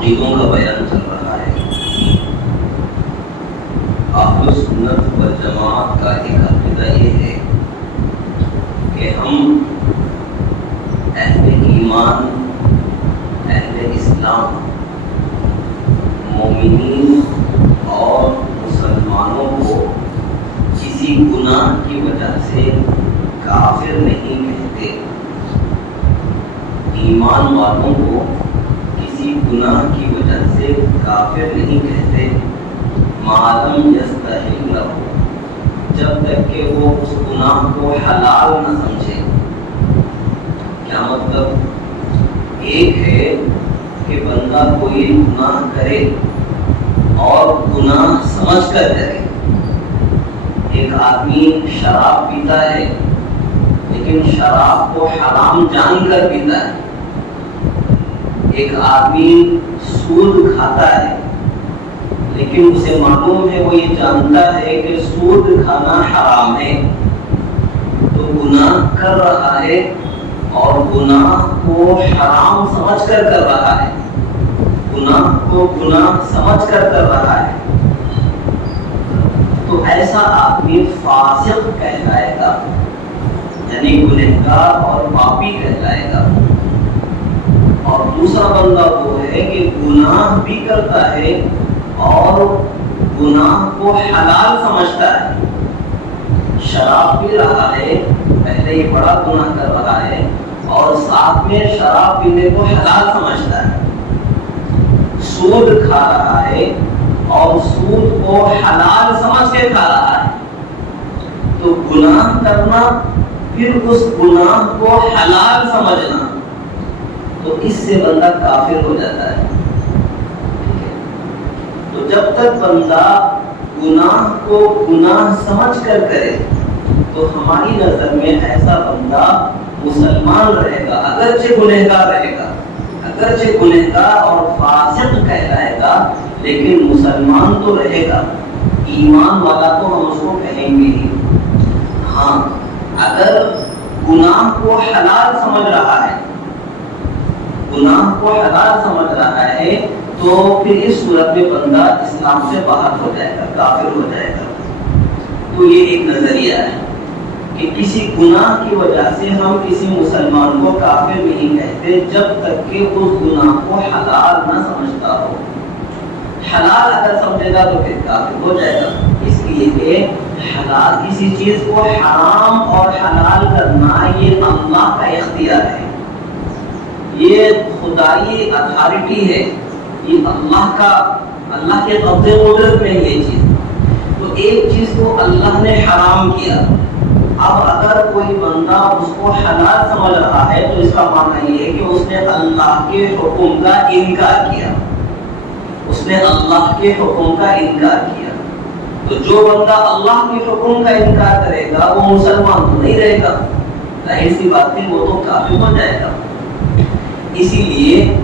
عقیدوں کا بیان چل رہا ہے۔ اہل سنت والجماعت کا ایک عقیدہ یہ ہے کہ ہم اہل ایمان، اہل اسلام، مومنین اور مسلمانوں کو کسی گناہ کی وجہ سے کافر نہیں کہتے۔ ایمان والوں کو کسی گناہ کی وجہ سے کافر نہیں کہتے، معلوم یستحل لہ، جب تک کہ وہ اس گناہ کو حلال نہ سمجھے۔ کیا مطلب؟ ایک ہے کہ بندہ کوئی گناہ کرے اور گناہ سمجھ کر کرے۔ ایک آدمی شراب پیتا ہے لیکن شراب کو حرام جان کر پیتا ہے۔ ایک آدمی سود کھاتا ہے لیکن اسے معلوم ہے، وہ یہ جانتا ہے کہ سود کھانا حرام ہے، تو گناہ کر رہا ہے اور گناہ کو حرام سمجھ کر رہا ہے، گناہ کو گناہ سمجھ کر رہا ہے، تو ایسا آدمی فاسق کہلائے گا، یعنی گنہگار اور پاپی کہلائے گا۔ اور دوسرا بندہ وہ ہے کہ گناہ بھی کرتا ہے اور گناہ کو حلال سمجھتا ہے۔ شراب پی رہا ہے، پہلے یہ بڑا گناہ کر رہا ہے اور ساتھ میں شراب پینے کو حلال سمجھتا ہے۔ سود کھا رہا ہے اور سود کو حلال سمجھ کے کھا رہا ہے، تو گناہ کرنا پھر اس گناہ کو حلال سمجھنا، تو اس سے بندہ کافر ہو جاتا ہے۔ تو جب تک بندہ گناہ کو گناہ سمجھ کر کرے تو ہماری نظر میں ایسا بندہ مسلمان رہے گا، اگرچہ گنہگار رہے گا، اگرچہ گنہگار اور فاسق کہلائے گا، لیکن مسلمان تو رہے گا، ایمان والا تو ہم اس کو کہیں گے ہی۔ ہاں، اگر گناہ کو حلال سمجھ رہا ہے، گناہ کو حلال سمجھ رہا ہے، تو پھر اس صورت میں بندہ اسلام سے باہر ہو جائے گا، کافر ہو جائے گا۔ تو یہ ایک نظریہ ہے کہ کسی گناہ کی وجہ سے ہم کسی مسلمان کو کافر نہیں کہتے جب تک کہ اس گناہ کو حلال نہ سمجھتا ہو۔ حلال اگر سمجھے گا تو پھر کافر ہو جائے گا، اس لیے کہ حلال کسی چیز کو حرام اور حلال کرنا یہ اللہ کا اختیار ہے، یہ خدائی اتھارٹی ہے، یہ اللہ کے قبضے قدرت میں یہ چیز۔ تو ایک چیز کو اللہ نے حرام کیا، اب اگر کوئی بندہ اس کو حلال سمجھ رہا ہے تو اس کا معنی یہ ہے کہ اس نے اللہ کے حکم کا انکار کیا، اس نے اللہ کے حکم کا انکار کیا۔ تو جو بندہ اللہ کے حکم کا انکار کرے گا وہ مسلمان تو نہیں رہے گا، ظاہر سی بات ہے وہ تو کافر ہو جائے گا۔ اسی لیے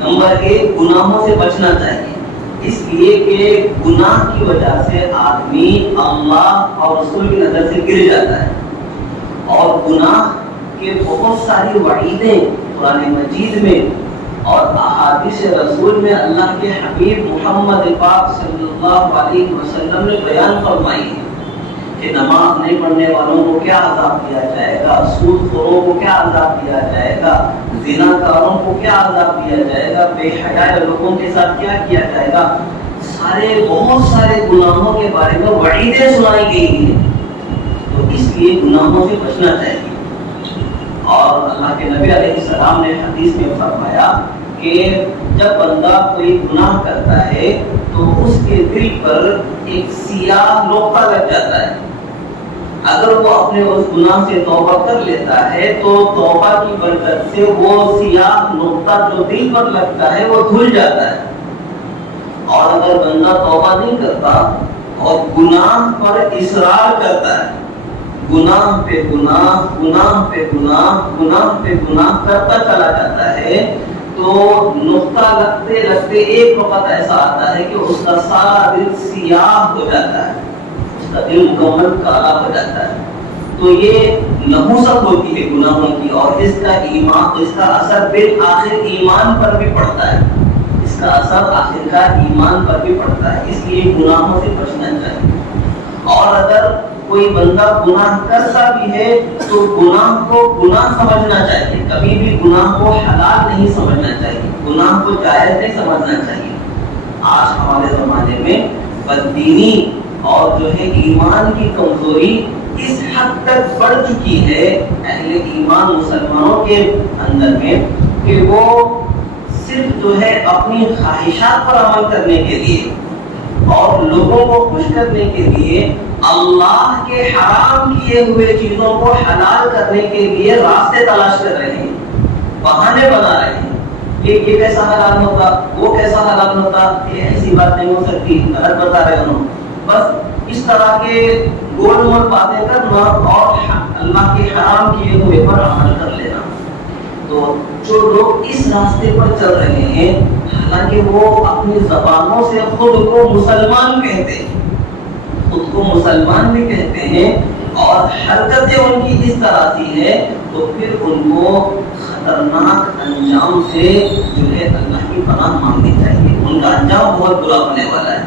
نمبر ایک، گناہوں سے بچنا چاہیے، اس لیے کہ گناہ کی وجہ سے آدمی اللہ اور رسول کی نظر سے گر جاتا ہے، اور گناہ کے بہت ساری وعیدیں قرآن مجید میں اور احادیث رسول میں اللہ کے حبیب محمد پاک صلی اللہ علیہ وسلم نے بیان فرمائی ہے کہ نماز نہیں پڑھنے والوں کو کیا عذاب دیا جائے گا، سود خوروں کو کیا عذاب دیا جائے گا، زنا کاروں کو کیا عذاب دیا جائے گا، بے حیا لوگوں کے ساتھ کیا کیا جائے گا، بہت سارے گناہوں کے بارے میں وعیدیں سنائی گئی ہیں۔ تو اس لیے گناہوں سے بچنا چاہیے۔ اور اللہ کے نبی علیہ السلام نے حدیث میں فرمایا کہ جب بندہ کوئی گناہ کرتا ہے تو اس کے دل پر ایک سیاہ نقطہ لگ جاتا ہے، اگر وہ اپنے اس گناہ سے توبہ کر لیتا ہے تو توبہ کی برکت سے وہ سیاہ نقطہ جو دل پر لگتا ہے وہ دھل جاتا ہے، اور اگر بندہ توبہ نہیں کرتا اور گناہ پر اصرار کرتا ہے، گناہ پہ گناہ گناہ پہ گناہ گناہ پہ گناہ کرتا چلا جاتا ہے، تو نقطہ لگتے لگتے ایک وقت ایسا آتا ہے کہ اس کا سارا دل سیاہ ہو جاتا ہے، اس کا دل مکمل کالا ہو جاتا ہے۔ تو یہ نحوست ہوتی ہے گناہوں کی، اور اس کا ایمان، اس کا اثر بالآخر ایمان پر بھی پڑتا ہے، اس کا اثر آخرکار ایمان پر بھی پڑتا ہے۔ اس لیے گناہوں سے بچنا چاہیے۔ اور اگر کوئی بندہ گناہ کرتا بھی ہے تو گناہ کو گناہ سمجھنا چاہیے، کبھی بھی گناہ کو حلال نہیں سمجھنا چاہیے، گناہ کو جائز نہیں سمجھنا چاہیے۔ آج ہمارے زمانے میں بددینی اور جو ہے ایمان کی کمزوری اس حد تک بڑھ چکی ہے اہل ایمان مسلمانوں کے اندر میں کہ وہ صرف جو ہے اپنی خواہشات پر عمل کرنے کے لیے اور لوگوں کو خوش کرنے کے لیے اللہ کے حرام کیے ہوئے چیزوں کو حلال کرنے کے لیے راستے تلاش کر رہے ہیں، بہانے بنا رہے ہیں کہ یہ کیسا حلال ہوتا، وہ کیسا حلال ہوتا، یہ ایسی بات نہیں ہو سکتی، غلط بتا رہے انہوں۔ بس اس طرح کے گول مول باتیں کرنا اور اللہ کے حرام کیے ہوئے پر عمل کر لینا۔ تو جو لوگ اس راستے پر چل رہے ہیں، حالانکہ وہ اپنی زبانوں سے خود کو مسلمان کہتے ہیں، خود کو مسلمان بھی کہتے ہیں، اور حرکتیں ان کی اس طرح کی ہے، تو پھر ان کو خطرناک انجام سے جو ہے اللہ کی پناہ مانگنی چاہیے۔ ان کا انجام بہت برا ہونے والا ہے،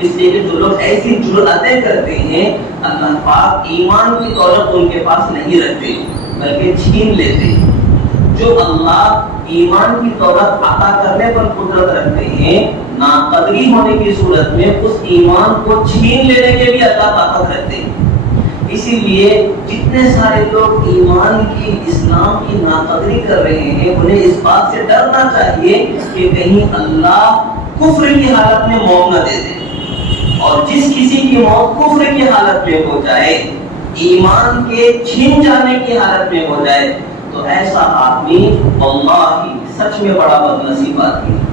اس لیے کہ جو لوگ ایسی جرأتیں کرتے ہیں، اللہ پاک ایمان کی دولت ان کے پاس نہیں رکھتے بلکہ چھین لیتے ہیں۔ جو اللہ ایمان کی دولت عطا کرنے پر قدرت رکھتے ہیں، ناقدری ہونے کی صورت میں اس ایمان کو چھین لینے کے بھی اللہ طاقت رکھتے ہیں۔ اسی لیے جتنے سارے لوگ ایمان کی، اسلام کی ناقدری کر رہے ہیں، انہیں اس بات سے ڈرنا چاہیے کہ کہیں اللہ کفر کی حالت میں موت نہ دے دے، اور جس کسی کی موت کفر کی حالت میں ہو جائے، ایمان کے چھین جانے کی حالت میں ہو جائے، تو ایسا آدمی واللہ سچ میں بڑا بدنصیب آدمی ہے،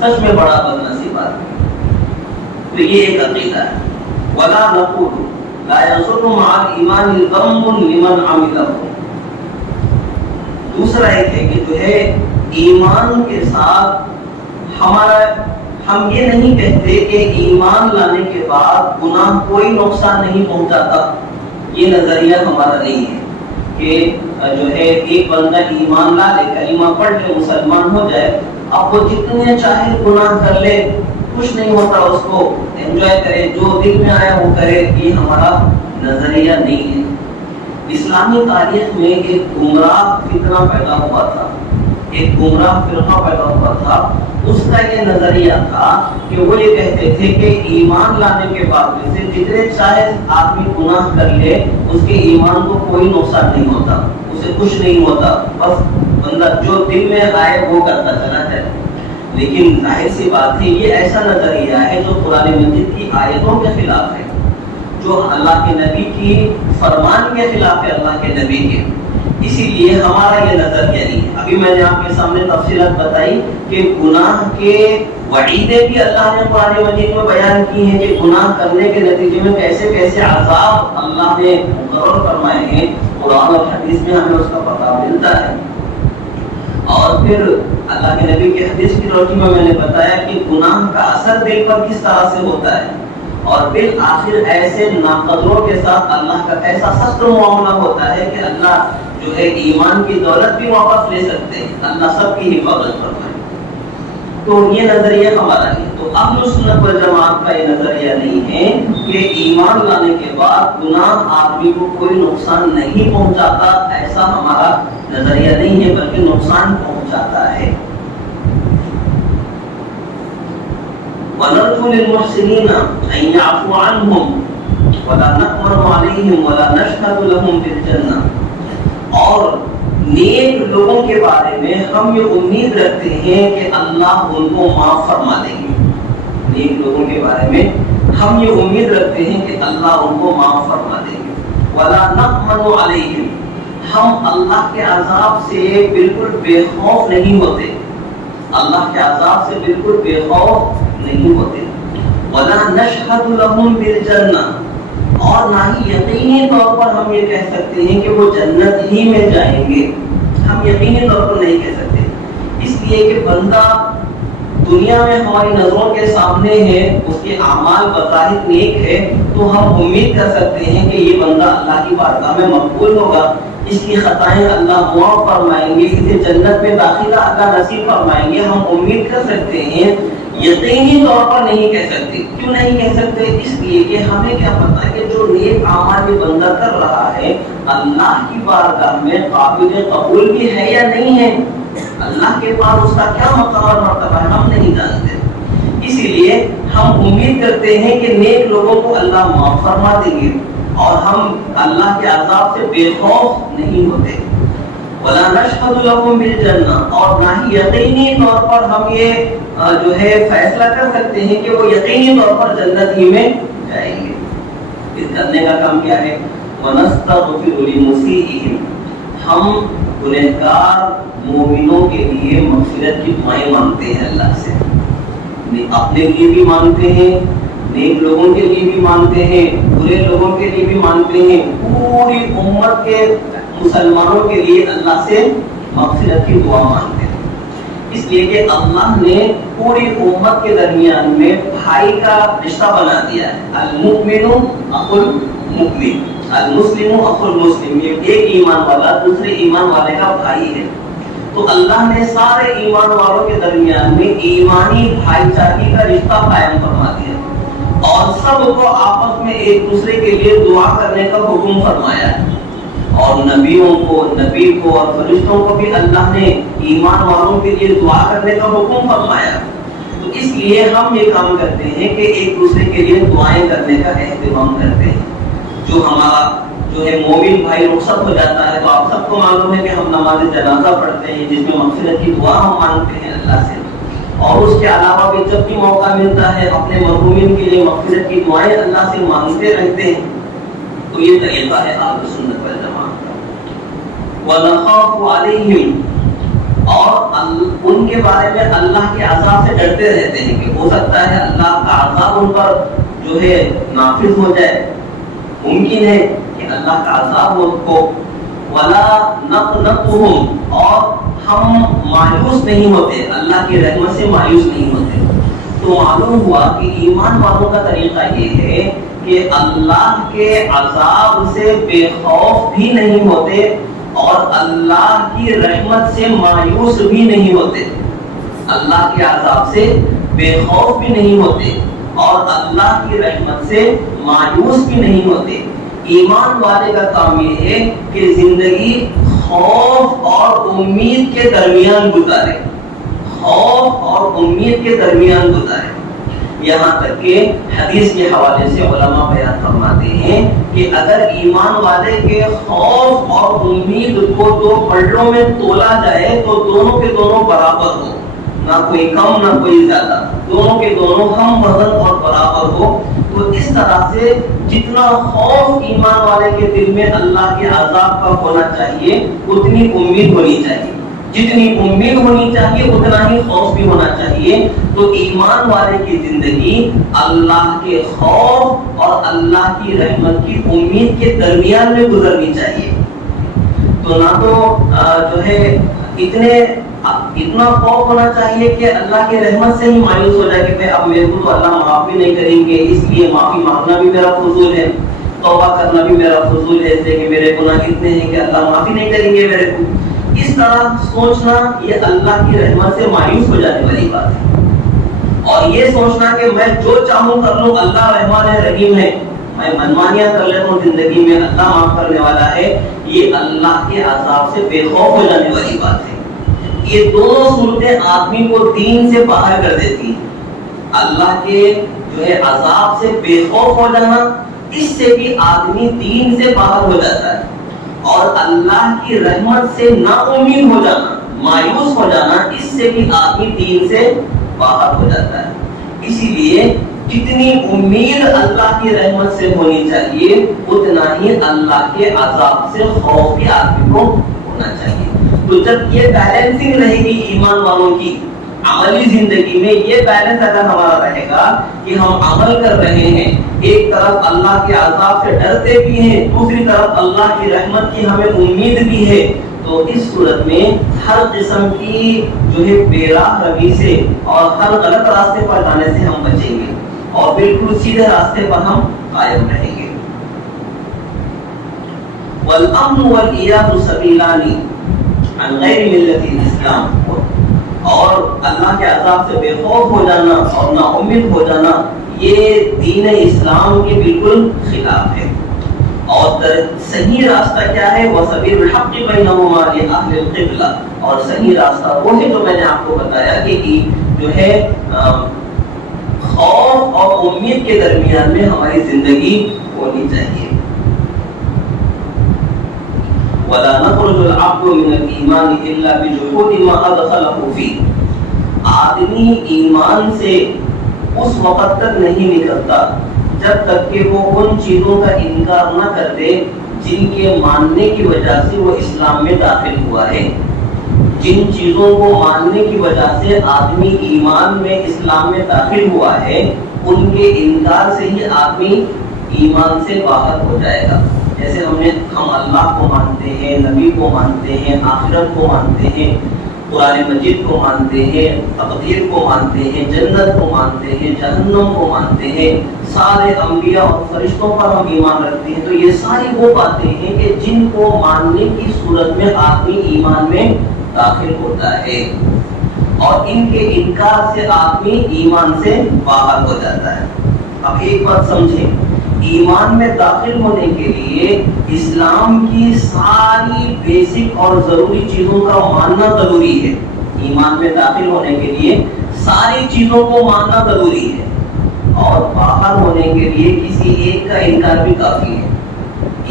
سچ میں بڑا بدنصیب آدمی ہے۔ تو یہ ایک عقیدہ ہے۔ ولا نقول لا يضر مع الايمان ذنب لمن عمله۔ دوسرا ایک ہے کہ جو ہے ایمان کے ساتھ ہم یہ نہیں کہتے کہ ایمان لانے کے بعد گناہ کوئی نقصان نہیں پہنچاتا، یہ نظریہ ہمارا نہیں ہے کہ جو ہے ایک بندہ ایمان لا لے، کلمہ پڑھ لے، مسلمان ہو جائے، اب وہ جتنے چاہے گناہ کر لے، کچھ نہیں ہوتا، اس کو انجوائے کرے، جو دل میں آیا وہ کرے، یہ ہمارا نظریہ نہیں ہے۔ اسلامی تاریخ میں ایک گمراہ فتنہ پیدا ہوا تھا، ایک گمراہ فرقہ پیدا ہوا تھا، اس کا یہ نظریہ تھا کہ وہ یہ کہتے تھے کہ ایمان لانے کے بعد میں سے جتنے چاہے آدمی گناہ کر لے، اس کے ایمان کو کوئی نقصان نہیں ہوتا، اسے کچھ نہیں ہوتا، بس بندہ جو دل میں آئے وہ کرتا چلا جائے۔ لیکن ظاہر سی بات ہے یہ ایسا نظریہ ہے جو قرآن مجید کی آیتوں کے خلاف ہے، جو اللہ کے نبی کی فرمان کے خلاف ہے، اللہ کے نبی کے۔ اسی لیے ہمارا یہ نظریہ نہیں ہے۔ ابھی میں نے آپ کے سامنے تفصیلات بتائی کہ گناہ کے وعیدیں بھی اللہ نے قرآن مجید میں بیان کی ہیں کہ گناہ کرنے کے نتیجے میں کیسے کیسے عذاب اللہ نے مقرر فرمائے ہیں، قرآن اور حدیث میں ہمیں اس کا پتہ ملتا ہے۔ اور پھر اللہ کے نبی کی حدیث کی روشنی میں نے بتایا کہ گناہ کا اثر دل پر کس طرح سے ہوتا ہے، اور بالآخر ایسے ناقدروں کے ساتھ اللہ کا ایسا سخت معاملہ ہوتا ہے کہ اللہ جو ہے ایمان کی دولت بھی واپس لے سکتے ہیں، اللہ سب کی حفاظت فرمائے۔ تو یہ نظریہ ہمارا نہیں، تو اہل سنت والجماعت کا یہ نظریہ نہیں ہے کہ ایمان لانے کے بعد گناہ آدمی کو کوئی نقصان نہیں پہنچاتا، ایسا ہمارا نظریہ نہیں ہے، بلکہ نقصان پہنچاتا ہے۔ وَنَرْجُو لِلْمُحْسِنِينَ أَن يَعْفُوَ عَنْهُمْ وَلَا نَأْمَنُ عَلَيْهِمْ وَلَا نَشْهَدُ لَهُمْ بِالْجَنَّةِ۔ اور نیک لوگوں کے بارے میں ہم یہ امید رکھتے ہیں کہ اللہ ان کو معاف فرما دیں گے۔ نیک لوگوں کے بارے میں ہم یہ امید رکھتے ہیں کہ اللہ ان کو معاف فرما دیں گے۔ وَلَا نَأْمَنُ عَلَيْهِمْ، ہم اللہ کے عذاب سے بالکل بے خوف نہیں ہوتے، اللہ کے عذاب سے بالکل بے خوف نہیں ہوتے. وَلَا نَشْهَدُ لَهُمْ بِالْجَنَّةِ اور نہ ہی یقینی طور پر ہم یہ کہہ سکتے ہیں کہ وہ جنت ہی میں جائیں گے. ہم یقینی طور پر نہیں کہہ سکتے، اس لیے کہ بندہ دنیا میں ہماری نظروں کے سامنے ہے، اس کے اعمال بظاہر نیک ہے، تو ہم امید کر سکتے ہیں کہ یہ بندہ اللہ کی بارگاہ میں مقبول ہوگا، اس کی خطائیں اللہ معاف فرمائیں گے، اسے جنت میں داخلہ اللہ نصیب فرمائیں گے. ہم امید کر سکتے ہیں، یقینی طور پر نہیں کہہ سکتے. کیوں نہیں کہہ سکتے؟ اس لیے کہ ہمیں کیا پتہ کہ جو نیک اعمال یہ بندہ کر رہا ہے اللہ کی بارگاہ میں قابل قبول بھی ہے یا نہیں ہے. اللہ کے پاس اس کا کیا مقام اور مرتبہ ہے ہم نہیں جانتے. اسی لیے ہم امید کرتے ہیں کہ نیک لوگوں کو اللہ معاف فرما دیں گے اور ہم اللہ کے عذاب سے بے خوف نہیں ہوتے. وَلَا نَشْهَدُ لَهُمْ بِالْجَنَّةِ اور نہ ہی یقینی طور پر ہم یہ جو ہے فیصلہ کر سکتے ہیں کہ وہ یقینی طور پر جنت ہی میں جائیں گے. اس کرنے کا کام کیا ہے؟ وَنَسْتَغْفِرُ لِمُسِيئِهِمْ ہم گنہگار مومنوں کے لیے مغفرت کی دعائیں مانگتے ہیں اللہ سے. اپنے لیے بھی مانگتے ہیں، نیک لوگوں کے لیے بھی مانگتے ہیں، برے لوگوں کے لیے بھی مانگتے ہیں، پوری امت کے مسلمانوں کے لیے اللہ سے مغفرت کی دعا مانگتے ہیں. اس لیے کہ اللہ نے پوری امت کے درمیان میں بھائی کا رشتہ بنا دیا ہے. المؤمن اخو المؤمن، المسلم اخو المسلم، یہ ایک ایمان والا دوسرے ایمان والے کا بھائی ہے. تو اللہ نے سارے ایمان والوں کے درمیان میں ایمانی بھائی چارگی کا رشتہ قائم فرما دیا اور سب کو آپس میں ایک دوسرے کے لیے دعا کرنے کا حکم فرمایا ہے. اور نبیوں کو، نبی کو اور فرشتوں کو بھی اللہ نے ایمان والوں کے لیے دعا کرنے کا حکم فرمایا. تو اس لیے ہم یہ کام کرتے ہیں کہ ایک دوسرے کے لیے دعائیں کرنے کا اہتمام کرتے ہیں. جو ہمارا جو ہے مومن بھائی رخصت ہو جاتا ہے تو آپ سب کو معلوم ہے کہ ہم نماز جنازہ پڑھتے ہیں جس میں مغفرت کی دعا ہم مانگتے ہیں اللہ سے. اور اس کے علاوہ بھی جب بھی موقع ملتا ہے اپنے مرحومین کے لیے مغفرت کی دعائیں اللہ سے مانگتے رہتے ہیں. تو یہ طریقہ ہے اہل سنت والجماعت کا. وَنَخَافُ عَلَيْهِمْ اور ان کے بارے میں اللہ کے عذاب سے ڈرتے رہتے ہیں کہ ہو سکتا ہے اللہ کا عذاب ان پر جو ہے نافذ ہو جائے. ممکن ہے کہ اللہ کا عذاب ان کو. وَلَا نَقْنَطُهُمْ اور ہم مایوس نہیں ہوتے، اللہ کی رحمت سے مایوس نہیں ہوتے. تو معلوم ہوا کہ ایمان والوں کا طریقہ یہ ہے کہ اللہ کے عذاب سے بے خوف بھی نہیں ہوتے اور اللہ کی رحمت سے مایوس بھی نہیں ہوتے. اللہ کے عذاب سے بے خوف بھی نہیں ہوتے اور اللہ کی رحمت سے مایوس بھی نہیں ہوتے. ایمان والے کا کام یہ ہے کہ زندگی خوف اور امید کے درمیان گزارے، خوف اور امید کے درمیان گزارے. یہاں تک کہ حدیث کے حوالے سے علماء بیان فرماتے ہیں کہ اگر ایمان والے کے خوف اور امید کو دو پلڑوں میں تولا جائے تو دونوں کے دونوں برابر ہو، نہ کوئی کم نہ کوئی زیادہ، دونوں کے دونوں ہم وزن اور برابر ہو. تو اس طرح سے جتنا خوف ایمان والے کے دل میں اللہ کے عذاب کا ہونا چاہیے اتنی امید ہونی چاہیے، جتنی امید ہونی چاہیے اتنا ہی خوف بھی ہونا چاہیے. تو ایمان والے کی زندگی اللہ کے خوف اور اللہ کی رحمت کی امید کے درمیان میں گزرنی چاہیے. تو نہ تو جو ہے اتنا خوف ہونا چاہیے کہ اللہ کی رحمت سے ہی مایوس ہو جائے کہ بھائی اب میرے کو تو اللہ معاف بھی نہیں کریں گے، اس لیے معافی مانگنا بھی میرا فضول ہے، توبہ کرنا بھی میرا فضول ہے، اس لیے کہ میرے گناہ اتنے ہیں کہ اللہ معافی نہیں کریں گے میرے کو. اس طرح سوچنا یہ اللہ کی رحمت سے مایوس ہو جانے والی بات ہے. اور یہ سوچنا کہ میں جو چاہوں کر لوں، اللہ رحمان رحیم ہے، میں منمانیاں کر لیتا ہوں زندگی میں، اللہ معاف کرنے والا ہے، یہ اللہ کے عذاب سے بے خوف ہو جانے والی بات ہے. یہ دونوں صورتیں آدمی کو دین سے باہر کر دیتی ہیں. اللہ کے جو ہے عذاب سے بے خوف ہو جانا، اس سے بھی آدمی دین سے باہر ہو جاتا ہے. اور اللہ کی رحمت سے نا امید ہو جانا، مایوس ہو جانا، اس سے بھی آدمی دین سے باہر ہو جاتا ہے. اسی لیے جتنی امید اللہ کی رحمت سے ہونی چاہیے اتنا ہی اللہ کے عذاب سے خوف بھی آدمی کو ہونا چاہیے. تو جب یہ بیلنسنگ رہے گی ایمان والوں کی عملی زندگی میں یہ بیلنس اگر ہمارا رہے گا کہ ہم عمل کر رہے ہیں، ایک طرف اللہ کے عذاب سے ڈرتے بھی ہیں، دوسری طرف اللہ کی رحمت کی ہمیں امید بھی ہے، تو اس صورت میں ہر قسم کی جو ہے بے راہ روی سے اور ہر غلط راستے پر جانے سے ہم بچیں گے اور بالکل سیدھے راستے پر ہم قائم رہیں گے۔ والامن والایاس سبیلان عن غیر ملت الاسلام، اور اللہ کے عذاب سے بے خوف ہو جانا اور نا امید ہو جانا یہ دین اسلام کے بالکل خلاف ہے۔ اور صحیح راستہ کیا ہے؟ وسبیل الحق بینہما لأہل القبلہ، اور صحیح راستہ وہ ہے جو میں نے آپ کو بتایا کہ جو ہے خوف اور امید کے درمیان میں ہماری زندگی ہونی چاہیے۔ ولا نخرج العبد من الايمان الا بجحود ما ادخله فيه، آدمی ایمان سے اس وقت تک نہیں نکلتا جب تک کہ وہ ان چیزوں کا انکار نہ کر دے جن کے ماننے کی وجہ سے وہ اسلام میں داخل ہوا ہے۔ جن چیزوں کو ماننے کی وجہ سے آدمی ایمان میں اسلام میں داخل ہوا ہے ان کے انکار سے ہی آدمی ایمان سے باہر ہو جائے گا۔ جیسے ہم اللہ کو مانتے ہیں، نبی کو مانتے ہیں، آخرت کو مانتے ہیں، قرآن مجید کو مانتے ہیں، تقدیر کو مانتے ہیں، جنت کو مانتے ہیں، جہنم کو مانتے ہیں، سارے انبیاء اور فرشتوں پر ہم ایمان رکھتے ہیں، تو یہ ساری وہ باتیں ہیں کہ جن کو ماننے کی صورت میں آدمی ایمان میں داخل ہوتا ہے اور ان کے انکار سے آدمی ایمان سے باہر ہو جاتا ہے۔ اب ایک بات سمجھیں، ایمان میں داخل ہونے کے لیے اسلام کی ساری بیسک اور ضروری چیزوں کا ماننا ضروری ہے۔ ایمان میں داخل ہونے کے لیے ساری چیزوں کو ماننا ضروری ہے، اور باہر ہونے کے لیے کسی ایک کا انکار بھی کافی ہے۔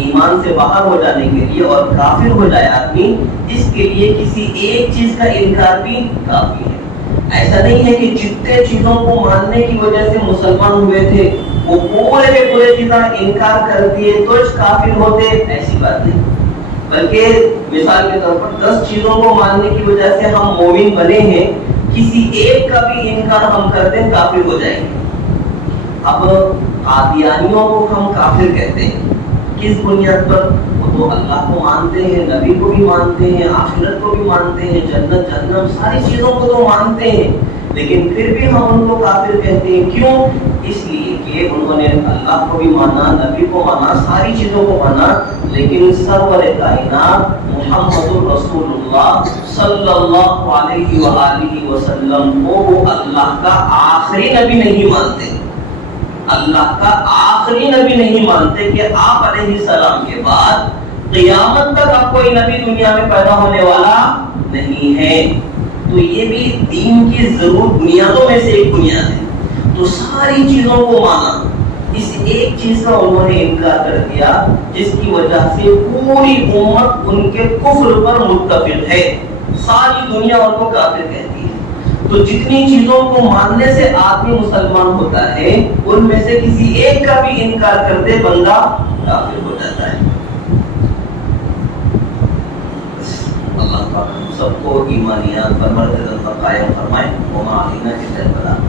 ایمان سے باہر ہو جانے کے لیے اور کافر ہو جائے آدمی، اس کے لیے کسی ایک چیز کا انکار بھی کافی ہے۔ ایسا نہیں ہے کہ جتنے چیزوں کو ماننے کی وجہ سے مسلمان ہوئے تھے وہ پورے کے پورے چیزاں انکار کر دیے تو کافر ہوتے، ایسی بات نہیں، بلکہ مثال کے طور پر 10 چیزوں کو ماننے کی وجہ سے ہم مومن بنے ہیں، کسی ایک کا بھی انکار ہم کرتے ہیں کافر ہو جائیں گے۔ اب قادیانیوں کو ہم کافر کہتے ہیں، کس بنیاد پر؟ وہ تو اللہ کو مانتے ہیں، نبی کو بھی مانتے ہیں، آخرت کو بھی مانتے ہیں، جنت جہنم ساری چیزوں کو تو مانتے ہیں، لیکن پھر بھی ہم ان کو کافر کہتے ہیں۔ کیوں؟ اس لیے کہ انہوں نے اللہ کو بھی مانا، نبی کو مانا، ساری چیزوں کو مانا، لیکن سرور کائنات محمد رسول اللہ صلی اللہ علیہ وآلہ وسلم کو وہ اللہ کا آخری نبی نہیں مانتے، اللہ کا آخری نبی نہیں مانتے کہ آپ علیہ السلام کے بعد قیامت تک اب کوئی نبی دنیا میں پیدا ہونے والا نہیں ہے۔ تو یہ بھی دین کی ضرور بنیادوں میں سے ایک بنیاد ہے۔ تو ساری چیزوں کو مانا، اس ایک چیز کا انہوں نے انکار کر دیا جس کی وجہ سے پوری امت ان کے کفر پر متفق ہے، ساری دنیا ان کو کافر کہتی ہے۔ تو جتنی چیزوں کو ماننے سے آدمی مسلمان ہوتا ہے ان میں سے کسی ایک کا بھی انکار کر دے بندہ کافر ہو جاتا ہے۔ اللہ پاک ہم سب کو ایمانیات پر مرتبہ قائم فرمائے۔ وما علینا الا البلاغ۔